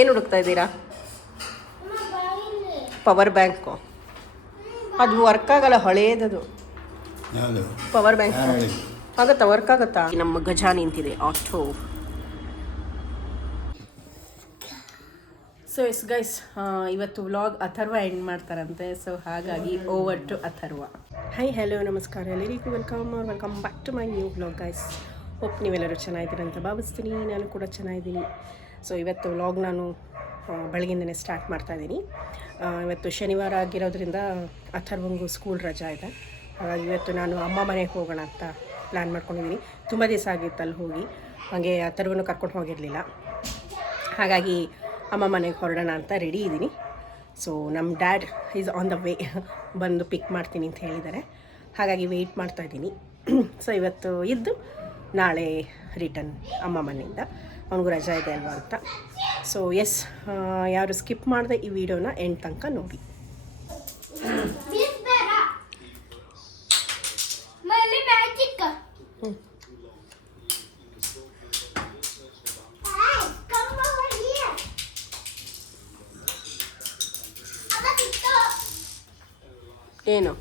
ಏನು ಹುಡುಕ್ತಾ ಇದ್ದೀರಾ? Power bank. ಅದು ವರ್ಕ್ ಆಗಲ್ಲ, ಹಳೇದದು ಪವರ್ ಬ್ಯಾಂಕ್. ಆಗುತ್ತಾ? ವರ್ಕ್ ಆಗುತ್ತಾ? ನಮ್ಮ ಗಜ ನಿಂತಿದೆ ಆಟೋ. ಸೊ ಎಸ್ ಗೈಸ್, ಇವತ್ತು ವ್ಲಾಗ್ ಅಥರ್ವ ಎಂಡ್ ಮಾಡ್ತಾರಂತೆ. ಸೊ ಹಾಗಾಗಿ over to Atharva. Hi hello ನಮಸ್ಕಾರ ಎಲ್ಲರಿಗೂ, welcome back to my new vlog guys. Hope ನೀವೆಲ್ಲರೂ ಚೆನ್ನಾಗಿದ್ದೀರ ಅಂತ ಭಾವಿಸ್ತೀನಿ. ನಾನು ಕೂಡ ಚೆನ್ನಾಗಿದ್ದೀನಿ. ಸೊ ಇವತ್ತು ವ್ಲಾಗ್ ನಾನು ಬೆಳಗಿಂದನೇ ಸ್ಟಾರ್ಟ್ ಮಾಡ್ತಾಯಿದ್ದೀನಿ. ಇವತ್ತು ಶನಿವಾರ ಆಗಿರೋದ್ರಿಂದ ಅಥರ್ವಂಗೂ ಸ್ಕೂಲ್ ರಜಾ ಇದೆ. ಹಾಗಾಗಿ ಇವತ್ತು ನಾನು ಅಮ್ಮ ಮನೆಗೆ ಹೋಗೋಣ ಅಂತ ಪ್ಲ್ಯಾನ್ ಮಾಡ್ಕೊಂಡಿದ್ದೀನಿ. ತುಂಬ ದಿವಸ ಆಗಿತ್ತು ಅಲ್ಲಿ ಹೋಗಿ, ಹಾಗೆ ಅಥರ್ವನು ಕರ್ಕೊಂಡು ಹೋಗಿರಲಿಲ್ಲ. ಹಾಗಾಗಿ ಅಮ್ಮ ಮನೆಗೆ ಹೊರಡೋಣ ಅಂತ ರೆಡಿ ಇದ್ದೀನಿ. ಸೊ ನಮ್ಮ dad is on the way, ಬಂದು ಪಿಕ್ ಮಾಡ್ತೀನಿ ಅಂತ ಹೇಳಿದ್ದಾರೆ. ಹಾಗಾಗಿ ವೆಯ್ಟ್ ಮಾಡ್ತಾಯಿದ್ದೀನಿ. ಸೊ ಇವತ್ತು ಇದ್ದು ನಾಳೆ ರಿಟರ್ನ್ ಅಮ್ಮ ಮನೆಯಿಂದ. ಅವನಿಗೂ ರಜಾ ಇದೆ ಅಲ್ವಾ ಅಂತ. ಸೊ ಎಸ್, ಯಾರು ಸ್ಕಿಪ್ ಮಾಡಿದೆ ಈ ವಿಡಿಯೋನ ಎಂಡ್ ತನಕ ನೋಡಿ. ಏನು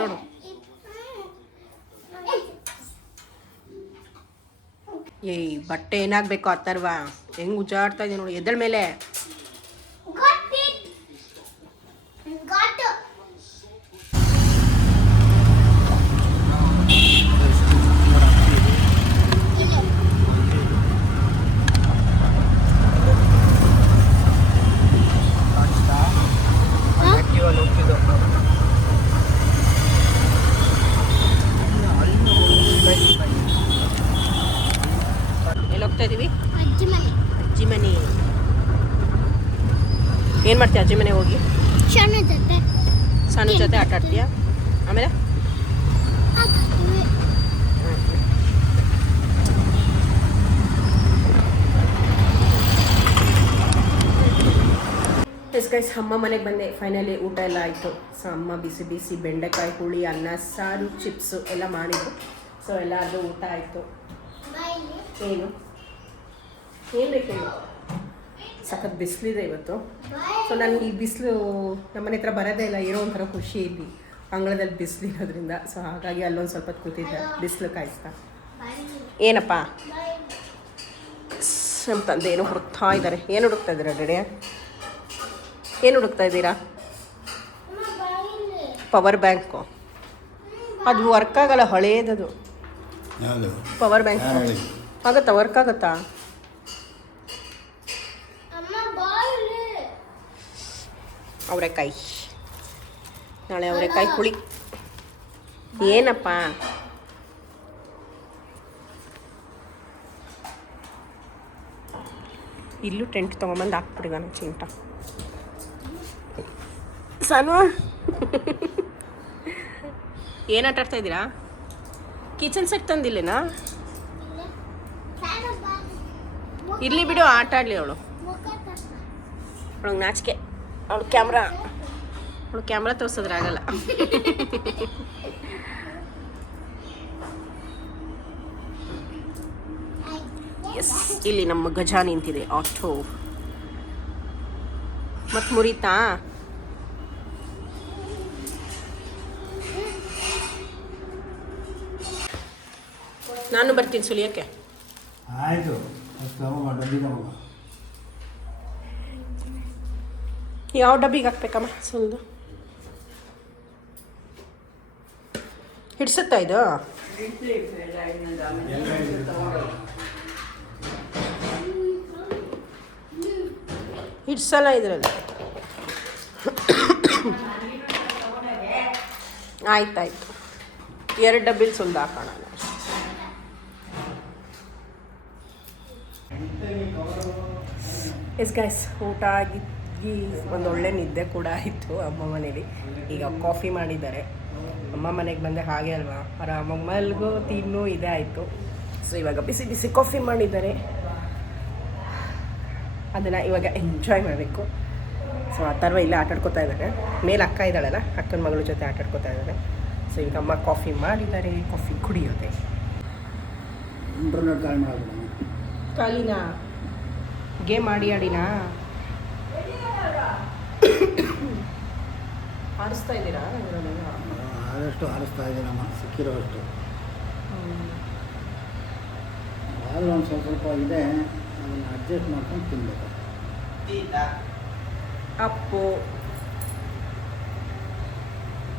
ನೋಡು, ಏಯ್ ಬಟ್ಟೆ ಏನಾಗಬೇಕು ಅಥರ್ವ, ಹೆಂಗೆ ಉಜ್ಜಾಡ್ತಾ ಇದೆ ನೋಡಿ ಎದ್ದಳ ಮೇಲೆ. ಅಜ್ಜಿ ಮನೆ. ಏನು ಮಾಡ್ತೀಯ ಅಜ್ಜಿ ಮನೆ ಹೋಗಿ? ಸಾನು ಜೊತೆ ಆಟ ಆಡ್ತೀಯ? ಆಮೇಲೆ ಎಸ್ ಗೈಸ್, ಅಮ್ಮ ಮನೆಗೆ ಬಂದೆ. ಫೈನಲಿ ಊಟ ಎಲ್ಲ ಆಯಿತು. ಸೊ ಅಮ್ಮ ಬಿಸಿ ಬಿಸಿ ಬೆಂಡೆಕಾಯಿ ಹುಳಿ, ಅನ್ನ ಸಾರು, ಚಿಪ್ಸು ಎಲ್ಲ ಮಾಡಿದ್ರು. ಸೊ ಎಲ್ಲಾದರೂ ಊಟ ಆಯಿತು. ಏನು ಬೇಕು? ಸಖತ್ ಬಿಸಿಲಿದೆ ಇವತ್ತು. ಸೊ ನನಗೆ ಈ ಬಿಸಿಲು ನಮ್ಮನೆ ಹತ್ರ ಬರೋದೇ ಇಲ್ಲ, ಏನೋ ಒಂಥರ ಖುಷಿ ಇಲ್ಲಿ ಅಂಗಳದಲ್ಲಿ ಬಿಸಿಲು ಇರೋದ್ರಿಂದ. ಸೊ ಹಾಗಾಗಿ ಅಲ್ಲೊಂದು ಸ್ವಲ್ಪ ಕೂತಿದ್ದೆ ಬಿಸಿಲು ಕಾಯಿಸ್ತಾ. ಏನಪ್ಪ ಅಂತಂದು ಏನೋ ಹುಡುಕ್ತಾ ಇದ್ದಾರೆ. ಏನು ಹುಡುಕ್ತಾ ಇದ್ದೀರಾ ರೆಡಿ? ಏನು ಹುಡುಕ್ತಾ ಇದ್ದೀರಾ? Power bank. ಅದು ವರ್ಕ್ ಆಗಲ್ಲ, ಹಳೇದದು ಪವರ್ ಬ್ಯಾಂಕ್. ಆಗುತ್ತಾ? ವರ್ಕ್ ಆಗುತ್ತಾ? ಅವರೆಕಾಯಿ, ನಾಳೆ ಅವರೆಕಾಯಿ ಹುಳಿ. ಏನಪ್ಪ ಇಲ್ಲೂ ಟೆಂಟ್ ತೊಗೊಂಬಂದು ಹಾಕ್ಬಿಡಿದಾನ ಚಿಂಟ. ಸಾನು ಏನು ಆಟ ಆಡ್ತಾ ಇದ್ದೀರಾ? ಕಿಚನ್ ಸೆಟ್ ತಂದಿಲ್ಲೇನಾ? ಇರಲಿ ಬಿಡು, ಆಟ ಆಡಲಿ ಅವಳು. ಅವಳಿಗೆ ನಾಚಿಕೆ. ಅವಳು ಕ್ಯಾಮ್ರಾ ತೋರಿಸೋದ್ರಾಗಲ್ಲ. ಎಸ್, ಇಲ್ಲಿ ನಮ್ಮ ಗಜ ನಿಂತಿದೆ ಆಟೋ. ಮತ್ತೆ ಮುರಿತಾ? ನಾನು ಬರ್ತೀನಿ ಸುಲಿಯೋಕ್ಕೆ. ಆಯಿತು. ಯಾವ ಡಬ್ಬಿಗೆ ಹಾಕ್ಬೇಕಮ್ಮ? ಸುಲ್ದು ಹಿಡ್ಸುತ್ತಾ ಇದು? ಹಿಡ್ಸಲ್ಲ ಇದರಲ್ಲಿ. ಆಯ್ತಾಯ್ತು, 2 ಡಬ್ಬಿಲಿ ಸುಲ್ದು ಹಾಕೋಣ. ಎಸ್ ಗೈಸ್, ಊಟ ಆಗಿ ಒಂದೊಳ್ಳೆ ನಿದ್ದೆ ಕೂಡ ಆಯಿತು ಅಮ್ಮ ಮನೇಲಿ. ಈಗ ಕಾಫಿ ಮಾಡಿದ್ದಾರೆ. ಅಮ್ಮ ಮನೆಗೆ ಬಂದೆ ಹಾಗೆ ಅಲ್ವಾ, ಆರಾಮಾಗಿ ಮಲ್ಗೋ ತಿನ್ನು ಇದೇ ಆಯಿತು. ಸೊ ಇವಾಗ ಬಿಸಿ ಬಿಸಿ ಕಾಫಿ ಮಾಡಿದ್ದಾರೆ, ಅದನ್ನು ಇವಾಗ ಎಂಜಾಯ್ ಮಾಡಬೇಕು. ಸೊ ಅಥರ್ವ ಇಲ್ಲೇ ಆಟಾಡ್ಕೊತಾ ಇದ್ದಾರೆ. ಮೇಲೆ ಅಕ್ಕ ಇದ್ದಾಳಲ್ಲ, ಅಕ್ಕನ ಮಗಳ ಜೊತೆ ಆಟಾಡ್ಕೊತಾ ಇದ್ದಾರೆ. ಸೊ ಈಗ ಅಮ್ಮ ಕಾಫಿ ಮಾಡಿದ್ದಾರೆ, ಕಾಫಿ ಕುಡಿಯೋದೆ. ಖಾಲಿನಾ ಗೇಮ್ ಆಡಿನಾ ಆಡಿಸ್ತಾ ಇದ್ದೀರಾ? ಆದಷ್ಟು ಆಡಿಸ್ತಾ ಇದ್ದೀನಮ್ಮ, ಸಿಕ್ಕಿರೋ ಅಷ್ಟು. ಆದರೂ ಒಂದು ಸ್ವಲ್ಪ ಇದೆ, ಅದನ್ನು ಅಡ್ಜಸ್ಟ್ ಮಾಡ್ಕೊಂಡು ತಿನ್ಬೇಕು. ಅಪ್ಪು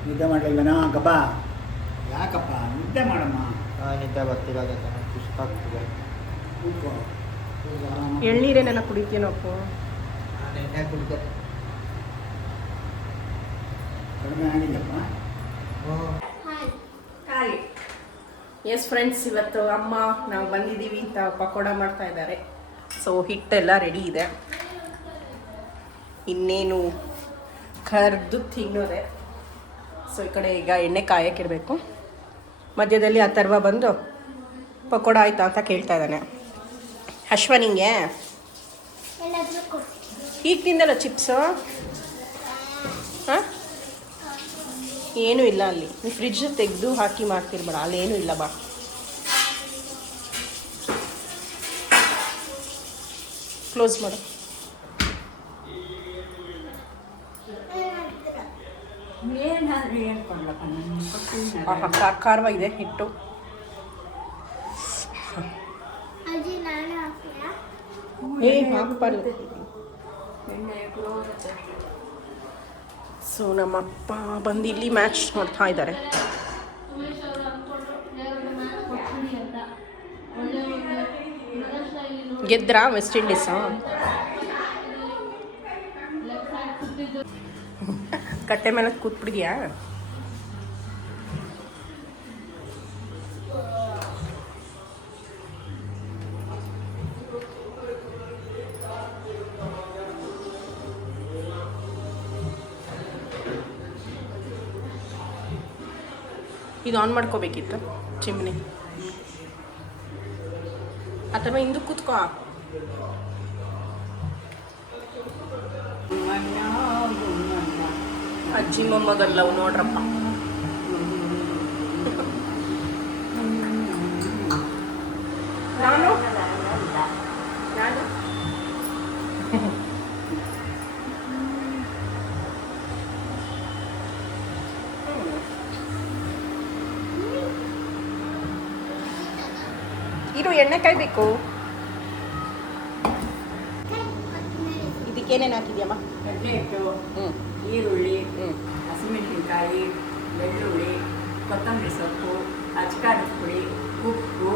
ನಿದ್ದೆ ಮಾಡಲಿಲ್ವೇನಾ ಕಪ್ಪ? ಯಾಕಪ್ಪ ನಿದ್ದೆ ಮಾಡಮ್ಮ. ನಿದ್ದೆ ಬರ್ತಿಲ್ಲ, ಪುಸ್ತಕ ಆಗ್ತಿದೆ. ಕೂತ್ಕೋ. ಎಳ್ನೀರೇನೆಲ್ಲ ಕುಡಿತೀನಪ್ಪು? ನಾನು ಎಣ್ಣೆ ಕುಡಿದೆ. ಕಡಿಮೆ ಆಗಿದೆಯಪ್ಪ. ಎಸ್ ಫ್ರೆಂಡ್ಸ್, ಇವತ್ತು ಅಮ್ಮ ನಾವು ಬಂದಿದ್ದೀವಿ ಅಂತ ಪಕೋಡ ಮಾಡ್ತಾ ಇದ್ದಾರೆ. ಸೊ ಹಿಟ್ಟೆಲ್ಲ ರೆಡಿ ಇದೆ, ಇನ್ನೇನು ಕರ್ದು ತಿನ್ನೋದೆ. ಸೊ ಈ ಕಡೆ ಈಗ ಎಣ್ಣೆ ಕಾಯಕ್ಕಿಡಬೇಕು. ಮಧ್ಯದಲ್ಲಿ ಅಥರ್ವ ಬಂದು ಪಕೋಡ ಆಯ್ತಾ ಅಂತ ಕೇಳ್ತಾ ಇದ್ದಾನೆ. ಅಶ್ವನಿಗೆ ಈಗ ತಿಂದಲ್ಲ ಚಿಪ್ಸು? ಹಾಂ, ಏನೂ ಇಲ್ಲ ಅಲ್ಲಿ. ನೀವು ಫ್ರಿಡ್ಜ್ ತೆಗೆದು ಹಾಕಿ ಮಾಡ್ತಿರ್ಬೇಡ, ಅಲ್ಲೇನೂ ಇಲ್ಲ. ಬಾ ಕ್ಲೋಸ್ ಮಾಡು. ಖಾರವಾಗಿದೆ ಹಿಟ್ಟು. ಹಾಕ್ಬಾರ್ದು. ಸೊ ನಮ್ಮಪ್ಪ ಬಂದು ಇಲ್ಲಿ ಮ್ಯಾಚ್ ನೋಡ್ತಾ ಇದ್ದಾರೆ. ಗೆದ್ರಾ ವೆಸ್ಟ್ ಇಂಡೀಸು? ಕಟ್ಟೆ ಮೇಲೆ ಕೂತ್ಬಿಡಿದ್ಯಾ? ಇದು ಆನ್ ಮಾಡ್ಕೋಬೇಕಿತ್ತು ಚಿಮ್ನಿ. ಅಥವಾ ಹಿಂದೂ ಕೂತ್ಕೋ. ಅಜ್ಜಿ ಮೊಮ್ಮಗಲ್ಲವು ನೋಡ್ರಪ್ಪ. ನಾನು ಇರು, ಎಣ್ಣೆ ಕಾಯ್ಬೇಕು. ಇದಕ್ಕೇನೇನು ಹಾಕಿದ್ಯಮ್ಮ? ಕಡಲೆ ಹಿಟ್ಟು, ಹ್ಞೂ, ಈರುಳ್ಳಿ, ಹ್ಞೂ, ಹಸಿಮೆಣಸಿನ್ಕಾಯಿ, ಬೆಳ್ಳುಳ್ಳಿ, ಕೊತ್ತಂಬರಿ ಸೊಪ್ಪು, ಅಚ್ಕಾರದ ಪುಡಿ, ಉಪ್ಪು,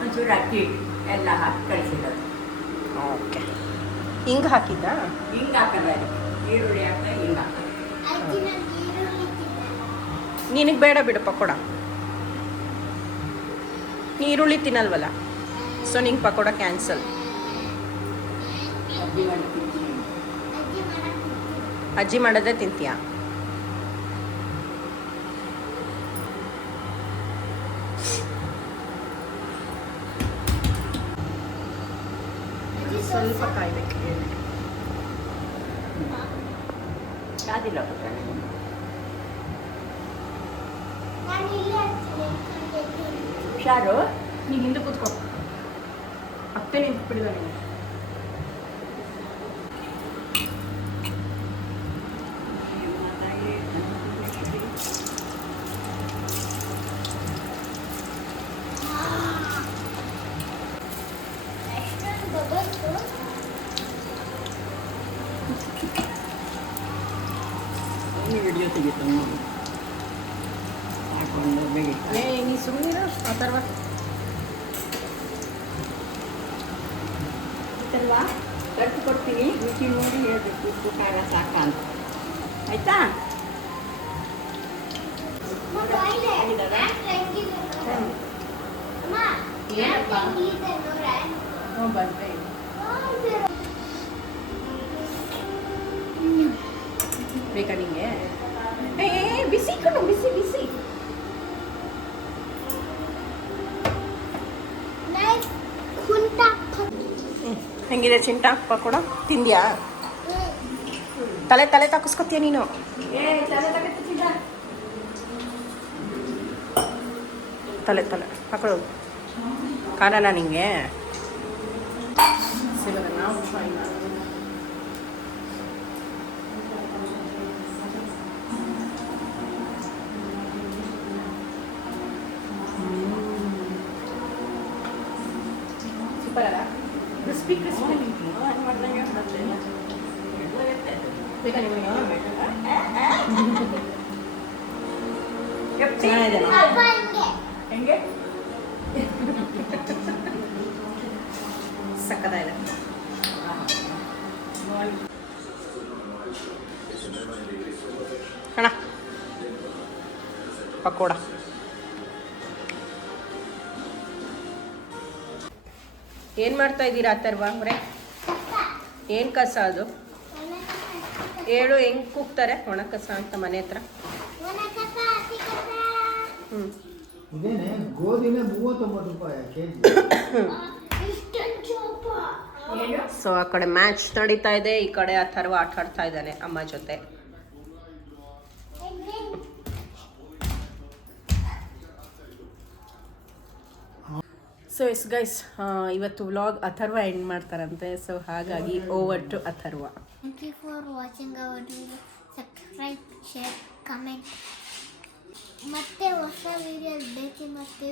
ಒಂಚೂರು ಅಕ್ಕಿ ಎಲ್ಲ ಹಾಕಿ ಕಳಿಸಿರೋದು. ಓಕೆ. ಹಿಂಗೆ ಹಾಕಿದ್ದ? ಹಿಂಗೆ ಹಾಕಲ್ಲ, ಈರುಳ್ಳಿ ಹಾಕ್ತಾರೆ, ಹಿಂಗೆ ಹಾಕೋದು. ನಿನಗೆ ಬೇಡ ಬಿಡು ಪಕೋಡ, ನೀ ಈರುಳ್ಳಿ ತಿನ್ನಲ್ವಲ್ಲ. ಸೊ ನಿಂಗೆ ಪಕೋಡ ಕ್ಯಾನ್ಸಲ್. ಅಜ್ಜಿ ಮಾಡಿ ತಿಂತೀನಿ. ಅಜ್ಜಿ ಮಾಡೋದೇ ತಿಂತೀಯಾ? ಸ್ವಲ್ಪ ಕಾಯ್ಬೇಕು. ಕಾದಿಲ್ಲ ಪುಟ್ಟ. ಹುಷಾರು, ನೀನು ಹಿಂದೆ ಕೂತ್ಕೋ. ಅತ್ತೆ ನಿಂತು ಬಿಡಿದ ನೀನು. ವಿಡಿಯೋ ತೆಗಿತಾನೆ ನೋಡಿ, ಹಾಕೊಂಡು ಬೇಗ ನೀ ಸುಮ್ಮನೆ ಅಥರ್ವ. ಅಲ್ವಾ, ಕಟ್ಟು ಕೊಡ್ತೀನಿ, ರುಚಿ ನೋಡಿ ಹೇಳ್ಬೇಕು ಉಪ್ಪು ಖಾರ ಸಾಕ ಅಂತ. ಆಯ್ತಾ? ಏನಪ್ಪ? ಬಂದೆ ಬೇಕಾ ನಿಂಗೆ ಬಿಸಿ ಕಣು ಬಿಸಿ ಬಿಸಿ ಹೆಂಗಿದೆ ಚಿಂಟ ಪಕೋಡ ತಿಂದ್ಯಾ ತಲೆ ತಲೆ ತಕ್ಕಸ್ಕೊತೀಯ ನೀನು ತಲೆ ತಲೆ ಹಾಕೊಳ್ಳು ಕಾಣಲ್ಲ ನಿಂಗೆ ನಾವು ಟ್ರೈ ಮಾಡೋದು ಸೂಪರ್ ಅಲ್ಲ ಕ್ರಿಸ್ಪಿ ಕ್ರಿಸ್ಪಿ ಬೇಕಾ ನಿಮಗೆ ಹೆಂಗೆ ಸಕ್ಕತ್ತಾಗಿದೆ ಅಣ್ಣ ಪಕೋಡ ಏನು ಮಾಡ್ತಾ ಇದ್ದೀರಾ ಅಥರ್ವ ಅವರೇ ಏನು ಕಸ ಅದು ಹೇಳು ಹೆಂಗೆ ಕೂಗ್ತಾರೆ ಒಣ ಕಸ ಅಂತ ಮನೆ ಹತ್ರ ಹ್ಞೂ ಇದೇನೆ ಗೋಧಿನೇ 39 ರೂಪಾಯಿ ಕೆಜಿ. ಸೊ ಆ ಕಡೆ ಮ್ಯಾಚ್ ನಡೀತಾ ಇದೆ, ಈ ಕಡೆ ಅಥರ್ವ ಆಟ ಆಡ್ತಾ ಇದ್ದಾನೆ ಅಮ್ಮ ಜೊತೆ. ಸೊ ಎಸ್ ಗೈಸ್, ಇವತ್ತು ವ್ಲಾಗ್ ಅಥರ್ವ ಎಂಡ್ ಮಾಡ್ತಾರಂತೆ. ಸೊ ಹಾಗಾಗಿ over to Atharva. Thank you for watching our video. Subscribe, share, comment. ಮತ್ತೆ ಹೊಸ ವಿಡಿಯೋ ಬೇಕು ಮತ್ತೆ